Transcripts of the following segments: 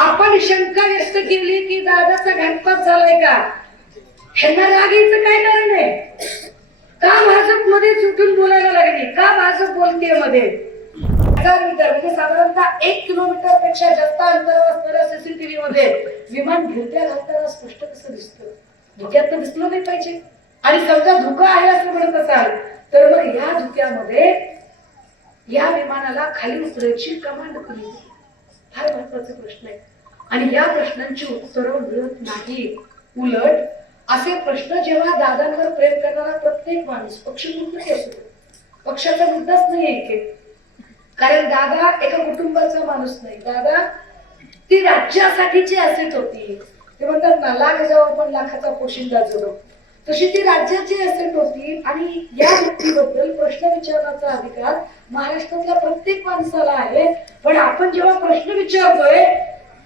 आपण शंका व्यक्त केली की दादाचा घातपात झालाय का, ह्यांना राग यायचं काय कारण आहे? का भाजप मध्ये उठून बोलायला लागली, का भाजप बोलते मध्ये? 1000 मीटर म्हणजे साधारणतः 1 किलोमीटर पेक्षा जास्त अंतरावर असणाऱ्या सीसीटीव्ही मध्ये विमान गिरत्या घालताना स्पष्ट कसं दिसतं? धुक्यात तर दिसलं नाही पाहिजे. आणि समजा धुका आहे असं म्हणत असाल तर मग या धुक्यामध्ये या विमानाला खाली उतरायची कमांड कोणी दिली? फार महत्वाचे प्रश्न आहे आणि या प्रश्नांची उत्तरं मिळत नाही. उलट असे प्रश्न जेव्हा दादांवर प्रेम करणारा प्रत्येक माणूस पक्षमुक्त असतो, पक्षाचा मुद्दाच नाही आहे, कारण दादा एका कुटुंबाचा माणूस नाही. दादा ती राज्यासाठीची असेट होती. ते म्हणतात ना, लाख जावं पण लाखाचा पोशिंदा जोडो, तशी ती राज्याची असेट होती. आणि या व्यक्तीबद्दल प्रश्न विचारण्याचा अधिकार महाराष्ट्रातल्या प्रत्येक माणसाला आहे. पण आपण जेव्हा प्रश्न विचारतोय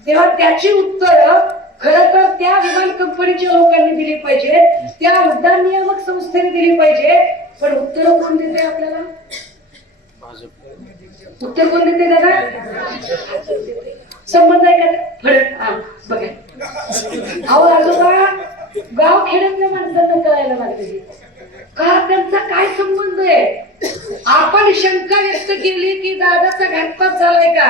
तेव्हा त्याची उत्तरं खरं तर त्या विमान कंपनीच्या लोकांनी दिली पाहिजे, त्या उड्डाण नियामक संस्थेने दिली पाहिजे. पण उत्तर कोण देते आपल्याला? उत्तर कोण देते दादा? संबंध आहे का? फरक बघा. अहो आजोबा, गाव खेड्यातल्या माणसांना कळायला लागले का त्यांचा काय संबंध आहे? आपण शंका व्यक्त केली की दादाचा घातपात झालाय का,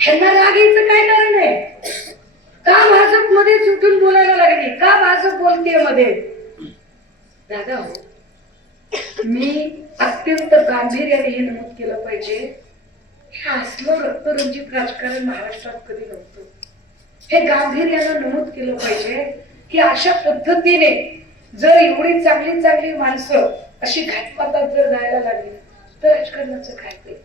ह्यांना राग यायचं काय कारण आहे? का भाजप मध्ये उठून बोलायला लागली, का भाजप बोलते मध्ये? दादा हो, मी अत्यंत गांभीर्याने हे नमूद केलं पाहिजे, हे असलं रक्तरंजित राजकारण महाराष्ट्रात कधी नव्हतं. हे गांभीर्यानं नमूद केलं पाहिजे की अशा पद्धतीने जर एवढी चांगली चांगली माणसं अशी घातपातात जर जायला लागली तर राजकारणाचं काय ते?